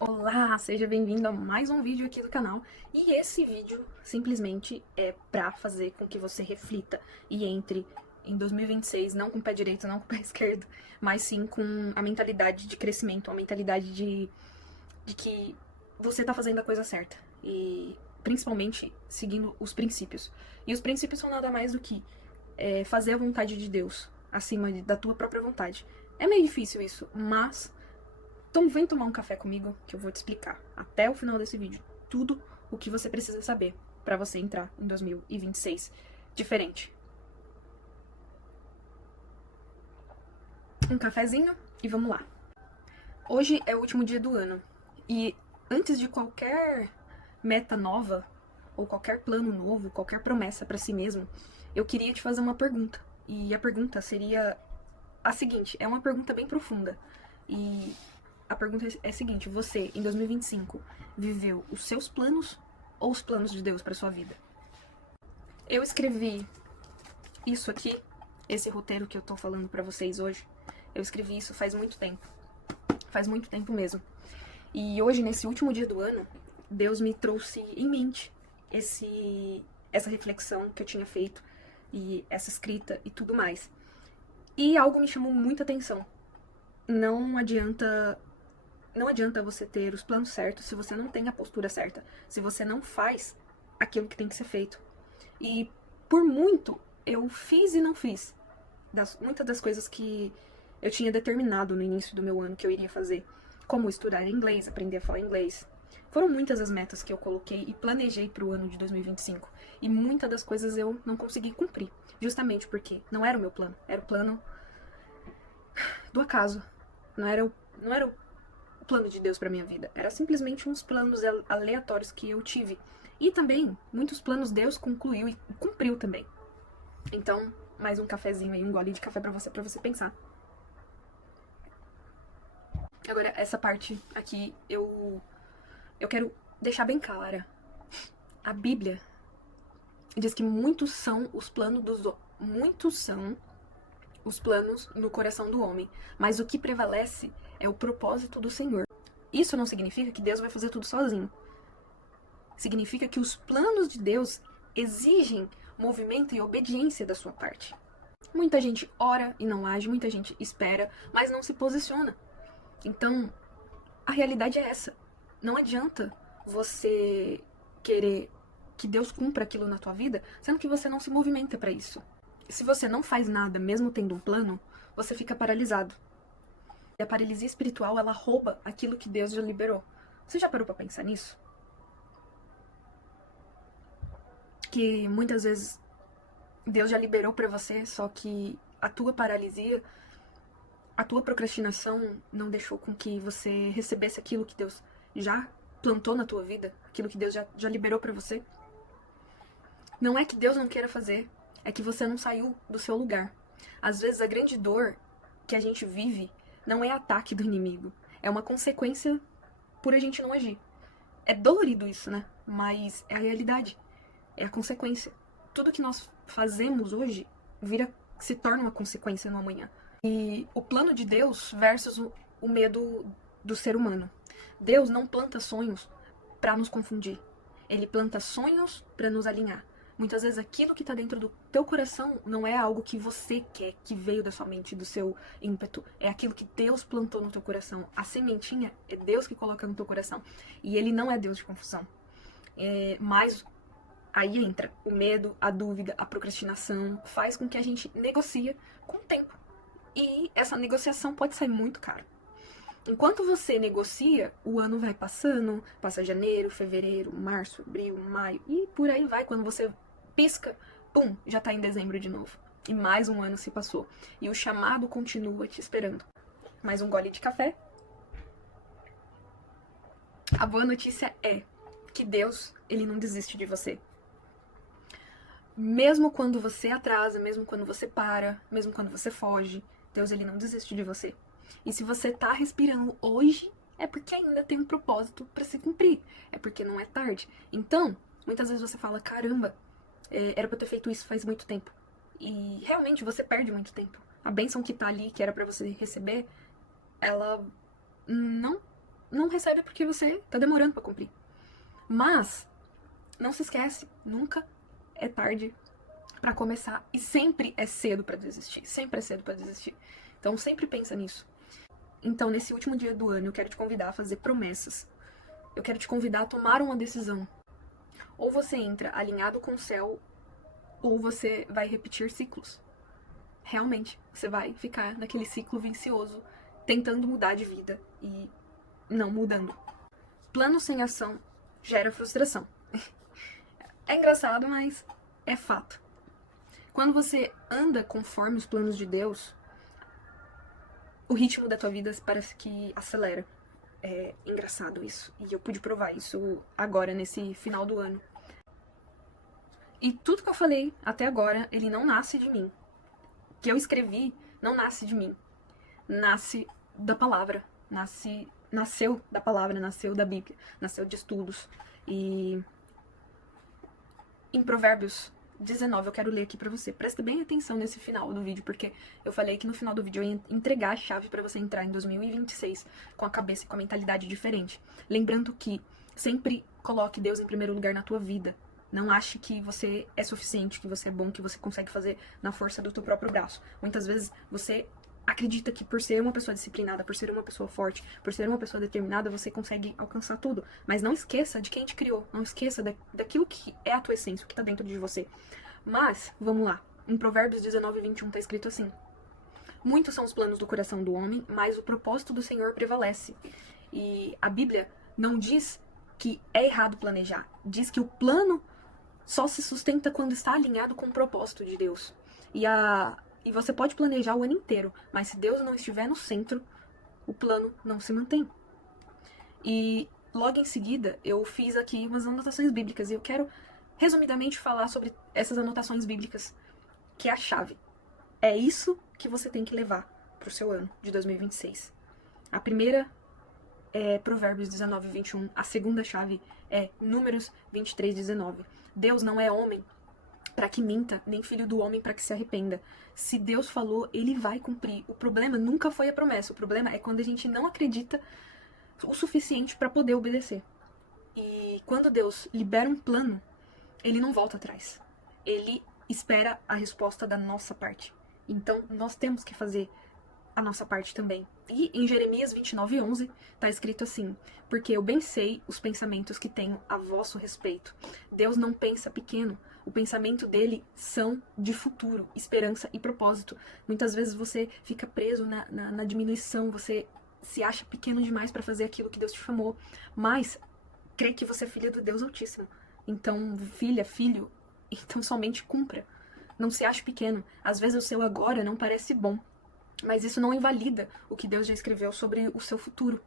Olá, seja bem-vindo a mais um vídeo aqui do canal. E esse vídeo simplesmente é pra fazer com que você reflita e entre em 2026 não com o pé direito, não com o pé esquerdo, mas sim com a mentalidade de crescimento, a mentalidade de que você tá fazendo a coisa certa. E principalmente seguindo os princípios. E os princípios são nada mais do que fazer a vontade de Deus acima da tua própria vontade. É meio difícil isso, mas então vem tomar um café comigo que eu vou te explicar até o final desse vídeo tudo o que você precisa saber pra você entrar em 2026 diferente. Um cafezinho e vamos lá. Hoje é o último dia do ano e antes de qualquer meta nova ou qualquer plano novo, qualquer promessa pra si mesmo, eu queria te fazer uma pergunta. E a pergunta seria a seguinte, é uma pergunta bem profunda. E a pergunta é a seguinte: você, em 2025, viveu os seus planos ou os planos de Deus para sua vida? Eu escrevi isso aqui, esse roteiro que eu tô falando para vocês hoje. Eu escrevi isso faz muito tempo mesmo. E hoje, nesse último dia do ano, Deus me trouxe em mente essa reflexão que eu tinha feito e essa escrita e tudo mais. E algo me chamou muita atenção. Não adianta você ter os planos certos se você não tem a postura certa, se você não faz aquilo que tem que ser feito. E por muito eu fiz e não fiz muitas das coisas que eu tinha determinado no início do meu ano que eu iria fazer, como estudar inglês, aprender a falar inglês. Foram muitas as metas que eu coloquei e planejei para o ano de 2025. E muitas das coisas eu não consegui cumprir, justamente porque não era o meu plano, era o plano do acaso. Não era o plano de Deus pra minha vida. Era simplesmente uns planos aleatórios que eu tive. E também, muitos planos Deus concluiu e cumpriu também. Então, mais um cafezinho aí, um gole de café pra você pensar. Agora, essa parte aqui, eu quero deixar bem clara. A Bíblia diz que muitos são os planos no coração do homem, mas o que prevalece é o propósito do Senhor. Isso não significa que Deus vai fazer tudo sozinho. Significa que os planos de Deus exigem movimento e obediência da sua parte. Muita gente ora e não age, muita gente espera, mas não se posiciona. Então, a realidade é essa. Não adianta você querer que Deus cumpra aquilo na tua vida, sendo que você não se movimenta para isso. Se você não faz nada, mesmo tendo um plano, você fica paralisado. E a paralisia espiritual, ela rouba aquilo que Deus já liberou. Você já parou pra pensar nisso? Que muitas vezes Deus já liberou pra você, só que a tua paralisia, a tua procrastinação não deixou com que você recebesse aquilo que Deus já plantou na tua vida, aquilo que Deus já liberou pra você. Não é que Deus não queira fazer, é que você não saiu do seu lugar. Às vezes a grande dor que a gente vive não é ataque do inimigo, é uma consequência por a gente não agir. É dolorido isso, né? Mas é a realidade, é a consequência. Tudo que nós fazemos hoje se torna uma consequência no amanhã. E o plano de Deus versus o medo do ser humano. Deus não planta sonhos para nos confundir. Ele planta sonhos para nos alinhar. Muitas vezes aquilo que está dentro do teu coração não é algo que você quer, que veio da sua mente, do seu ímpeto. É aquilo que Deus plantou no teu coração. A sementinha é Deus que coloca no teu coração. E Ele não é Deus de confusão. Mas aí entra o medo, a dúvida, a procrastinação. Faz com que a gente negocie com o tempo. E essa negociação pode sair muito caro. Enquanto você negocia, o ano vai passando, passa janeiro, fevereiro, março, abril, maio, e por aí vai. Quando você pisca, pum, já tá em dezembro de novo. E mais um ano se passou. E o chamado continua te esperando. Mais um gole de café. A boa notícia é que Deus, Ele não desiste de você. Mesmo quando você atrasa, mesmo quando você para, mesmo quando você foge, Deus, Ele não desiste de você. E se você tá respirando hoje, é porque ainda tem um propósito para se cumprir. É porque não é tarde. Então, muitas vezes você fala, caramba, era pra eu ter feito isso faz muito tempo. E realmente você perde muito tempo. A bênção que tá ali, que era pra você receber, ela não não recebe porque você tá demorando pra cumprir. Mas, não se esquece, nunca é tarde pra começar. E sempre é cedo pra desistir. Sempre é cedo pra desistir. Então, sempre pensa nisso. Então, nesse último dia do ano, eu quero te convidar a fazer promessas. Eu quero te convidar a tomar uma decisão. Ou você entra alinhado com o céu, ou você vai repetir ciclos. Realmente, você vai ficar naquele ciclo vicioso, tentando mudar de vida e não mudando. Plano sem ação gera frustração. É engraçado, mas é fato. Quando você anda conforme os planos de Deus, o ritmo da tua vida parece que acelera. É engraçado isso. E eu pude provar isso agora, nesse final do ano. E tudo que eu falei até agora, ele não nasce de mim. O que eu escrevi não nasce de mim. Nasce da palavra. Nasceu da palavra, nasceu da Bíblia. Nasceu de estudos. E em Provérbios 19, eu quero ler aqui pra você. Presta bem atenção nesse final do vídeo, porque eu falei que no final do vídeo eu ia entregar a chave pra você entrar em 2026 com a cabeça e com a mentalidade diferente. Lembrando que sempre coloque Deus em primeiro lugar na tua vida. Não ache que você é suficiente, que você é bom, que você consegue fazer na força do teu próprio braço. Muitas vezes você acredita que por ser uma pessoa disciplinada, por ser uma pessoa forte, por ser uma pessoa determinada, você consegue alcançar tudo. Mas não esqueça de quem te criou. Não esqueça daquilo que é a tua essência, o que tá dentro de você. Mas, vamos lá. Em Provérbios 19, 21 tá escrito assim: muitos são os planos do coração do homem, mas o propósito do Senhor prevalece. E a Bíblia não diz que é errado planejar. Diz que o plano só se sustenta quando está alinhado com o propósito de Deus. E você pode planejar o ano inteiro, mas se Deus não estiver no centro, o plano não se mantém. E logo em seguida, eu fiz aqui umas anotações bíblicas, e eu quero resumidamente falar sobre essas anotações bíblicas, que é a chave. É isso que você tem que levar pro seu ano de 2026. A primeira é Provérbios 19, 21. A segunda chave é Números 23, 19. Deus não é homem para que minta, nem filho do homem para que se arrependa. Se Deus falou, ele vai cumprir. O problema nunca foi a promessa. O problema é quando a gente não acredita o suficiente para poder obedecer. E quando Deus libera um plano, ele não volta atrás. Ele espera a resposta da nossa parte. Então, nós temos que fazer a nossa parte também. E em Jeremias 29, 11, tá escrito assim: porque eu bem sei os pensamentos que tenho a vosso respeito. Deus não pensa pequeno. O pensamento dele são de futuro, esperança e propósito. Muitas vezes você fica preso na diminuição, você se acha pequeno demais para fazer aquilo que Deus te chamou. Mas crê que você é filha do Deus Altíssimo. Então, filha, filho, então somente cumpra. Não se ache pequeno. Às vezes o seu agora não parece bom, mas isso não invalida o que Deus já escreveu sobre o seu futuro.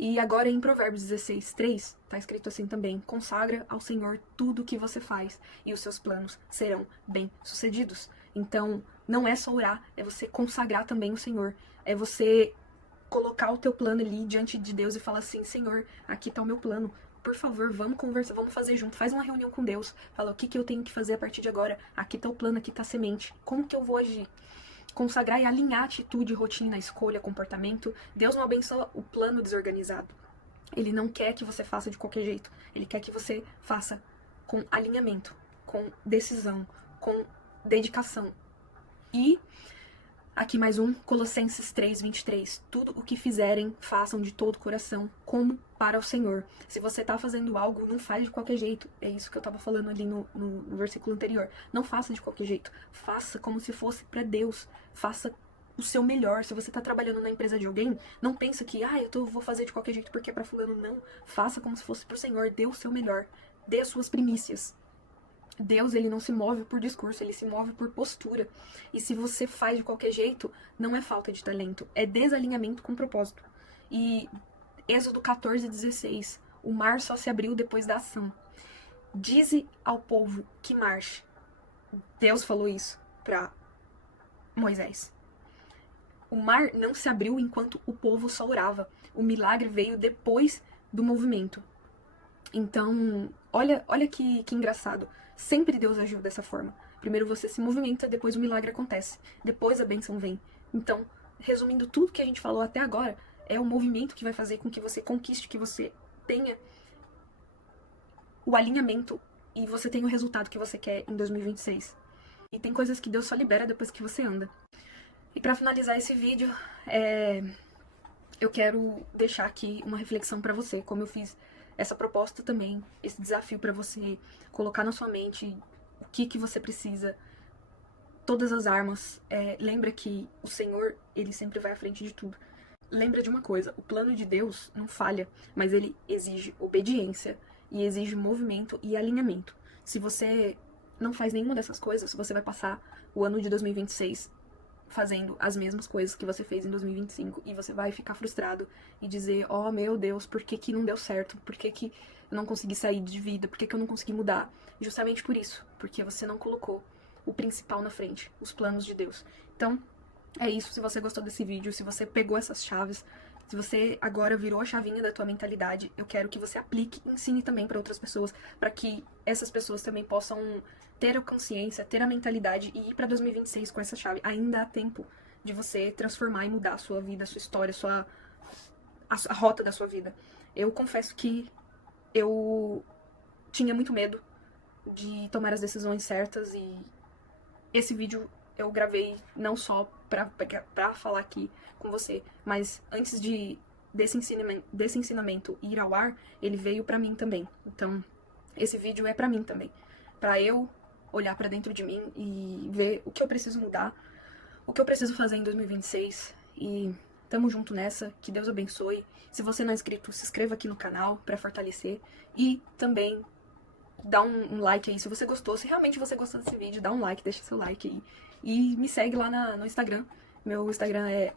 E agora em Provérbios 16, 3, tá escrito assim também: consagra ao Senhor tudo o que você faz, e os seus planos serão bem-sucedidos. Então, não é só orar, é você consagrar também o Senhor. É você colocar o teu plano ali diante de Deus e falar assim: Senhor, aqui tá o meu plano. Por favor, vamos conversar, vamos fazer junto. Faz uma reunião com Deus. Fala o que eu tenho que fazer a partir de agora. Aqui tá o plano, aqui tá a semente. Como que eu vou agir? Consagrar e alinhar atitude, rotina, escolha, comportamento. Deus não abençoa o plano desorganizado. Ele não quer que você faça de qualquer jeito. Ele quer que você faça com alinhamento, com decisão, com dedicação. E aqui mais um, Colossenses 3, 23. Tudo o que fizerem, façam de todo o coração, como para o Senhor. Se você tá fazendo algo, não faz de qualquer jeito. É isso que eu tava falando ali no versículo anterior. Não faça de qualquer jeito. Faça como se fosse para Deus. Faça o seu melhor. Se você tá trabalhando na empresa de alguém, não pensa que, vou fazer de qualquer jeito porque é pra fulano. Não. Faça como se fosse pro Senhor. Dê o seu melhor. Dê as suas primícias. Deus, ele não se move por discurso, ele se move por postura. E se você faz de qualquer jeito, não é falta de talento, é desalinhamento com propósito. E Êxodo 14, 16. O mar só se abriu depois da ação. Dize ao povo que marche. Deus falou isso para Moisés. O mar não se abriu enquanto o povo só orava. O milagre veio depois do movimento. Então, olha que engraçado. Sempre Deus agiu dessa forma. Primeiro você se movimenta, depois o milagre acontece. Depois a bênção vem. Então, resumindo tudo que a gente falou até agora, é o movimento que vai fazer com que você conquiste, que você tenha o alinhamento e você tenha o resultado que você quer em 2026. E tem coisas que Deus só libera depois que você anda. E pra finalizar esse vídeo, eu quero deixar aqui uma reflexão pra você, como eu fiz essa proposta também, esse desafio pra você colocar na sua mente o que você precisa, todas as armas. Lembra que o Senhor, ele sempre vai à frente de tudo. Lembra de uma coisa, o plano de Deus não falha, mas ele exige obediência e exige movimento e alinhamento. Se você não faz nenhuma dessas coisas, você vai passar o ano de 2026 fazendo as mesmas coisas que você fez em 2025 e você vai ficar frustrado e dizer, oh meu Deus, por que não deu certo? Por que eu não consegui sair de vida? Por que eu não consegui mudar? Justamente por isso, porque você não colocou o principal na frente, os planos de Deus. Então, é isso. Se você gostou desse vídeo, se você pegou essas chaves, se você agora virou a chavinha da tua mentalidade, eu quero que você aplique e ensine também para outras pessoas, para que essas pessoas também possam ter a consciência, ter a mentalidade e ir para 2026 com essa chave. Ainda há tempo de você transformar e mudar a sua vida, a sua história, a rota da sua vida. Eu confesso que eu tinha muito medo de tomar as decisões certas e esse vídeo eu gravei não só pra falar aqui com você, mas antes desse ensinamento ir ao ar, ele veio pra mim também. Então, esse vídeo é pra mim também. Pra eu olhar pra dentro de mim e ver o que eu preciso mudar, o que eu preciso fazer em 2026. E tamo junto nessa, que Deus abençoe. Se você não é inscrito, se inscreva aqui no canal pra fortalecer. E também dá um like aí se você gostou. Se realmente você gostou desse vídeo, dá um like, deixa seu like aí. E me segue lá no Instagram. Meu Instagram é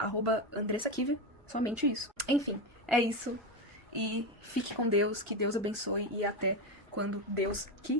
@AndressaKive, somente isso. Enfim, é isso. E fique com Deus, que Deus abençoe e até quando Deus quiser.